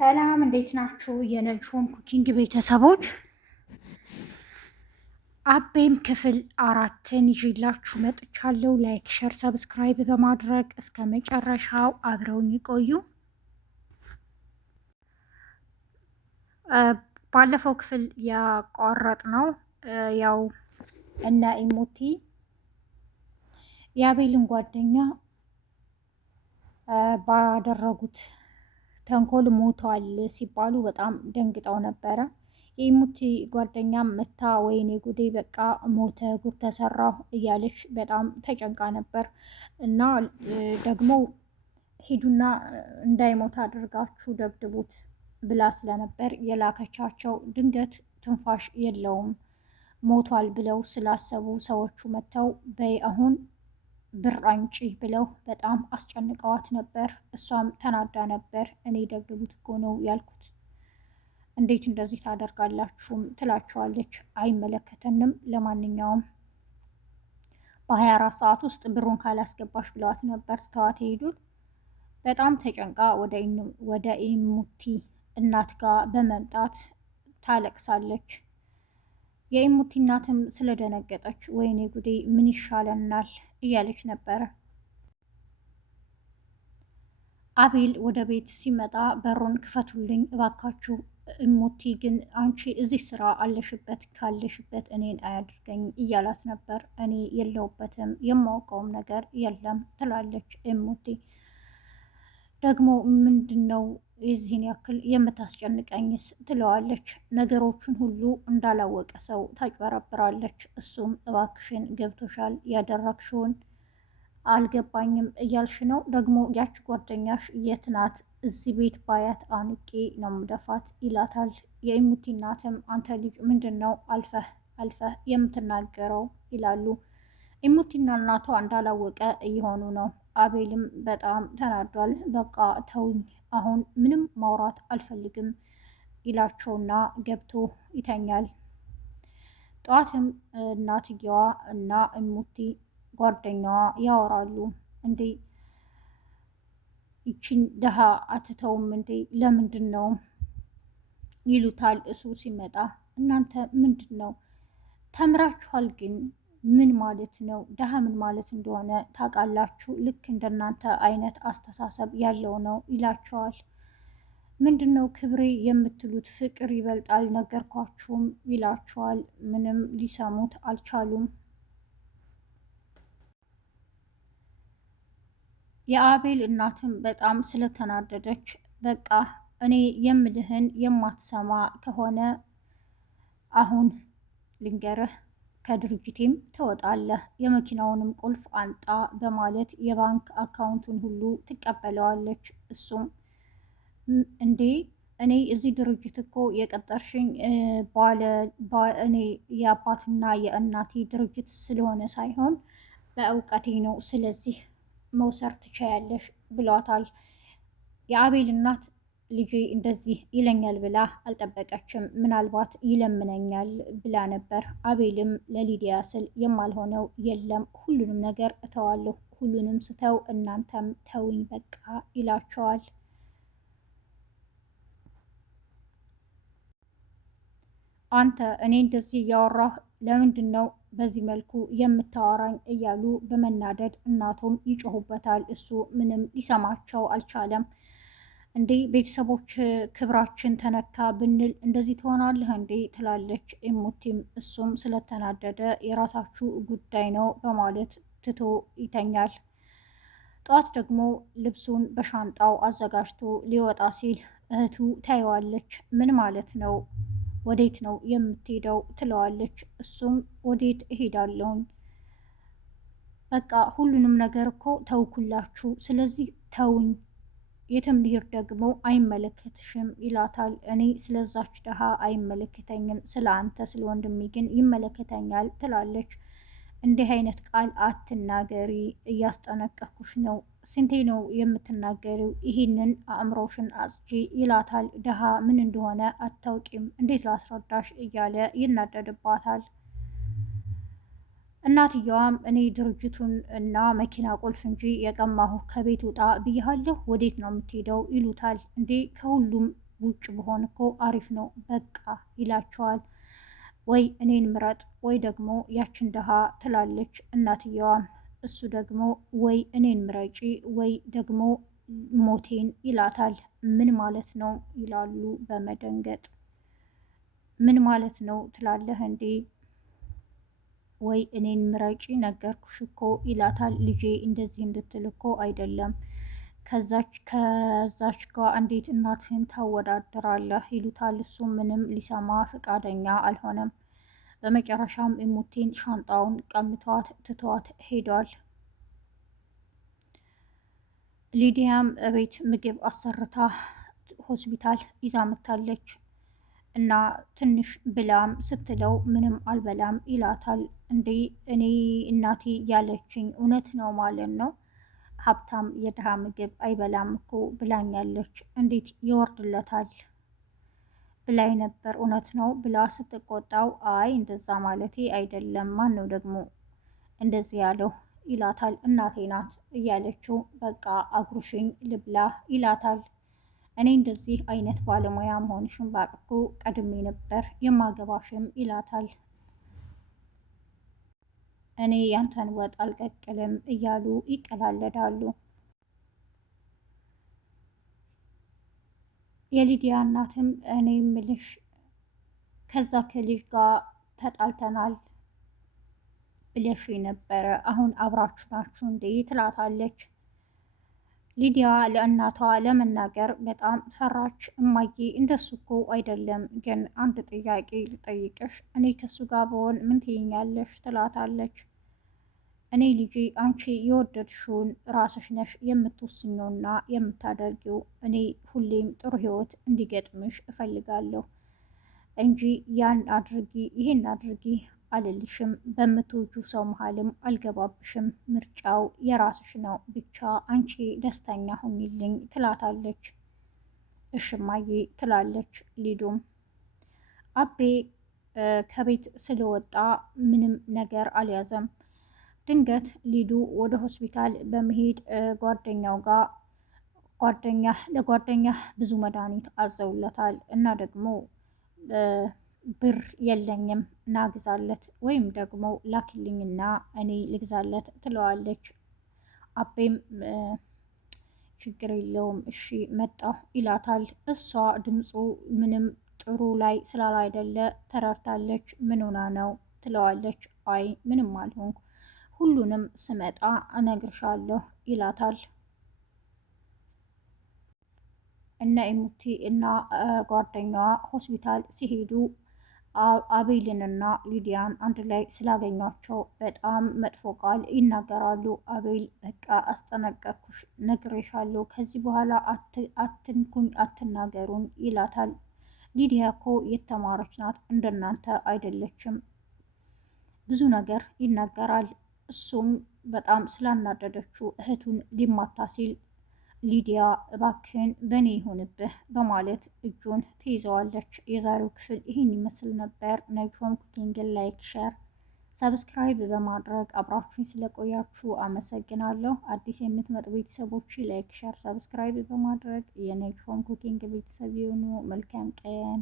ሰላም እንዴት ናችሁ? የነጅሆም ኩኪንግ ቤተሰቦች አቤም ክፍል 4ን ይዤላችሁ መጥቻለሁ። ላይክ፣ ሸር፣ ሰብስክራይብ በማድረግ እስከ መጨረሻው አብረውን ይቆዩ። ባለፈው ክፍል ያቋረጥ ነው ያው እነ ኢሙቲ የአቤልን ጓደኛ ባደረጉት ተንኮል ሞቷል ሲባሉ በጣም ደንግጠው ነበረ። የኢሙቲ ጓደኛም መታ ወይኔ ጉዴ በቃ ሞተ ጉድ ተሰራሁ እያለች በጣም ተጨንቃ ነበር። እና ደግሞ ሂዱና እንዳይሞት አድርጋችሁ ደብድቡት ብላ ስለነበር የላከቻቸው ድንገት ትንፋሽ የለውም ሞቷል ብለው ስላሰቡ ሰዎቹ መጥተው በይ አሁን ብር አንጪ ብለው በጣም አስጨንቀዋት ነበር። እሷም ተናዳ ነበር። እኔ ደብድቡት እኮ ነው ያልኩት፣ እንዴት እንደዚህ ታደርጋላችሁም ትላቸዋለች። አይመለከተንም፣ ለማንኛውም በ24 ሰዓት ውስጥ ብሩን ካላስገባሽ ብለዋት ነበር ትተዋት የሄዱት። በጣም ተጨንቃ ወደ ኢሙቲ እናት ጋር በመምጣት ታለቅሳለች። የኢሙቲ እናትም ስለደነገጠች ወይኔ ጉዴ ምን ይሻለናል እያለች ነበረ። አቤል ወደ ቤት ሲመጣ በሩን ክፈቱልኝ እባካችሁ፣ ኢሙቲ ግን አንቺ እዚህ ስራ አለሽበት ካለሽበት እኔን አያድርገኝ እያላት ነበር። እኔ የለውበትም የማውቀውም ነገር የለም ትላለች ኢሙቲ። ደግሞ ምንድን ነው የዚህን ያክል የምታስጨንቀኝስ ትለዋለች። ነገሮቹን ሁሉ እንዳላወቀ ሰው ታጭበረብራለች። እሱም እባክሽን ገብቶሻል ያደረግሽውን አልገባኝም እያልሽ ነው። ደግሞ ያች ጓደኛሽ የት ናት? እዚህ ቤት ባያት አንቄ ነው ምደፋት ይላታል። የኢሙቲ እናትም አንተ ልጅ ምንድን ነው አልፈህ የምትናገረው ይላሉ። ኢሙቲና እናቷ እንዳላወቀ እየሆኑ ነው። አቤልም በጣም ተናዷል። በቃ ተውኝ፣ አሁን ምንም ማውራት አልፈልግም ይላቸውና ገብቶ ይተኛል። ጠዋትም እናትየዋ እና ኢሙቲ ጓደኛዋ ያወራሉ። እንዴ ይቺን ደሃ አትተውም እንዴ? ለምንድን ነው ይሉታል። እሱ ሲመጣ እናንተ ምንድን ነው ተምራችኋል? ግን ምን ማለት ነው ደሃ ምን ማለት እንደሆነ ታውቃላችሁ? ልክ እንደናንተ አይነት አስተሳሰብ ያለው ነው ይላቸዋል። ምንድን ነው ክብሬ የምትሉት? ፍቅር ይበልጣል ነገርኳችሁም ይላቸዋል። ምንም ሊሰሙት አልቻሉም። የአቤል እናትም በጣም ስለተናደደች በቃ እኔ የምልህን የማትሰማ ከሆነ አሁን ልንገርህ ከድርጅቴም ትወጣለህ፣ የመኪናውንም ቁልፍ አንጣ በማለት የባንክ አካውንቱን ሁሉ ትቀበለዋለች። እሱም እንዴ እኔ እዚህ ድርጅት እኮ የቀጠርሽኝ እኔ የአባትና የእናቴ ድርጅት ስለሆነ ሳይሆን በእውቀቴ ነው፣ ስለዚህ መውሰር ትችያለሽ ብሏታል። የአቤል እናት ልጄ እንደዚህ ይለኛል ብላ አልጠበቀችም። ምናልባት ይለምነኛል ብላ ነበር። አቤልም ለሊዲያ ስል የማልሆነው የለም፣ ሁሉንም ነገር እተዋለሁ፣ ሁሉንም ስተው እናንተም ተውኝ በቃ ይላቸዋል። አንተ እኔ እንደዚህ እያወራህ ለምንድን ነው በዚህ መልኩ የምታወራኝ? እያሉ በመናደድ እናቱም ይጮሁበታል። እሱ ምንም ሊሰማቸው አልቻለም። እንዴ ቤተሰቦች ክብራችን ተነካ ብንል እንደዚህ ትሆናለህ እንዴ ትላለች ኢሙቲም። እሱም ስለተናደደ የራሳችሁ ጉዳይ ነው በማለት ትቶ ይተኛል። ጠዋት ደግሞ ልብሱን በሻንጣው አዘጋጅቶ ሊወጣ ሲል እህቱ ታየዋለች። ምን ማለት ነው? ወዴት ነው የምትሄደው? ትለዋለች። እሱም ወዴት እሄዳለሁኝ? በቃ ሁሉንም ነገር እኮ ተውኩላችሁ፣ ስለዚህ ተውኝ፣ የትም ልሄድ ደግሞ አይመለከትሽም ይላታል። እኔ ስለዛች ደሃ አይመለከተኝም፣ ስለ አንተ ስለ ወንድሜ ግን ይመለከተኛል ትላለች። እንዲህ አይነት ቃል አትናገሪ፣ እያስጠነቀኩሽ ነው። ስንቴ ነው የምትናገሪው? ይህንን አእምሮሽን አጽጂ ይላታል። ደሃ ምን እንደሆነ አታውቂም፣ እንዴት ላስረዳሽ እያለ ይናደድባታል። እናትየዋም እኔ ድርጅቱን እና መኪና ቁልፍ እንጂ የቀማሁ ከቤት ውጣ ብያለሁ፣ ወዴት ነው የምትሄደው? ይሉታል። እንዴ ከሁሉም ውጭ በሆን እኮ አሪፍ ነው በቃ ይላቸዋል። ወይ እኔን ምረጥ ወይ ደግሞ ያችን ድሃ ትላለች እናትየዋም። እሱ ደግሞ ወይ እኔን ምረጪ ወይ ደግሞ ሞቴን ይላታል። ምን ማለት ነው ይላሉ በመደንገጥ። ምን ማለት ነው ትላለህ እንዴ? ወይ እኔን ምረጪ ነገርኩሽ እኮ ይላታል። ልጄ እንደዚህ እንድትል እኮ አይደለም ከዛች ጋር እንዴት እናትህን ታወዳድራለህ ይሉታል። እሱ ምንም ሊሰማ ፈቃደኛ አልሆነም። በመጨረሻም እሙቴን ሻንጣውን ቀምተዋት ትተዋት ሄዷል። ሊዲያም እቤት ምግብ አሰርታ ሆስፒታል ይዛ መታለች እና ትንሽ ብላም ስትለው ምንም አልበላም ይላታል። እንዴ እኔ እናቴ ያለችኝ እውነት ነው ማለት ነው? ሀብታም የድሃ ምግብ አይበላም እኮ ብላኛለች። እንዴት ይወርድለታል ብላይ ነበር እውነት ነው ብላ ስትቆጣው፣ አይ እንደዛ ማለቴ አይደለም፣ ማን ነው ደግሞ እንደዚህ ያለው ይላታል። እናቴ ናት እያለችው በቃ አጉርሽኝ ልብላ ይላታል። እኔ እንደዚህ አይነት ባለሙያ መሆንሽን ባቅ እኮ ቀድሜ ነበር የማገባሽም ይላታል። እኔ ያንተን ወጥ አልቀቅልም እያሉ ይቀላለዳሉ። የሊዲያ እናትም እኔ ምልሽ ከዛ ከልጅ ጋር ተጣልተናል ብለሽ ነበረ፣ አሁን አብራችሁ ናችሁ እንዴ ትላታለች። ሊዲያ ለእናቷ ለመናገር በጣም ፈራች። እማዬ እንደሱ እኮ አይደለም፣ ግን አንድ ጥያቄ ልጠይቅሽ፣ እኔ ከሱ ጋር በሆን ምን ትይኛለሽ ትላታለች። እኔ ልጄ አንቺ የወደድሽውን ራስሽ ነሽ የምትወስኘውና የምታደርጊው። እኔ ሁሌም ጥሩ ህይወት እንዲገጥምሽ እፈልጋለሁ እንጂ ያን አድርጊ ይሄን አድርጊ አልልሽም። በምትወጁ ሰው መሀልም አልገባብሽም። ምርጫው የራስሽ ነው። ብቻ አንቺ ደስተኛ ሁኝልኝ ትላታለች። እሽማዬ ትላለች ሊዱም። አቤ ከቤት ስለወጣ ምንም ነገር አልያዘም። ድንገት ሊዱ ወደ ሆስፒታል በመሄድ ለጓደኛ ብዙ መድኃኒት አዘውለታል እና ደግሞ ብር የለኝም ናግዛለት ወይም ደግሞ ላኪልኝና እኔ ልግዛለት ትለዋለች። አቤም ችግር የለውም እሺ መጣሁ ይላታል። እሷ ድምፁ ምንም ጥሩ ላይ ስላላይደለ ተረድታለች። ምን ሆና ነው ትለዋለች። አይ ምንም አልሆንኩ ሁሉንም ስመጣ እነግርሻለሁ ይላታል። እነ ኢሙቲ እና ጓደኛዋ ሆስፒታል ሲሄዱ አቤልንና ሊዲያን አንድ ላይ ስላገኟቸው በጣም መጥፎ ቃል ይናገራሉ። አቤል በቃ አስጠነቀኩሽ፣ ነግሬሻለሁ፣ ከዚህ በኋላ አትንኩኝ፣ አትናገሩኝ ይላታል። ሊዲያ እኮ የተማረች ናት፣ እንደናንተ አይደለችም፣ ብዙ ነገር ይናገራል። እሱም በጣም ስላናደደችው እህቱን ሊማታ ሲል ሊዲያ እባክህን በእኔ ይሁንብህ በማለት እጁን ትይዘዋለች። የዛሬው ክፍል ይህን ይመስል ነበር። ነጅሆም ኩኪንግን ላይክ፣ ሼር፣ ሰብስክራይብ በማድረግ አብራችሁኝ ስለቆያችሁ አመሰግናለሁ። አዲስ የምትመጡ ቤተሰቦች ላይክ፣ ሼር፣ ሰብስክራይብ በማድረግ የነጅሆም ኩኪንግ ቤተሰብ የሆኑ መልካም ቀን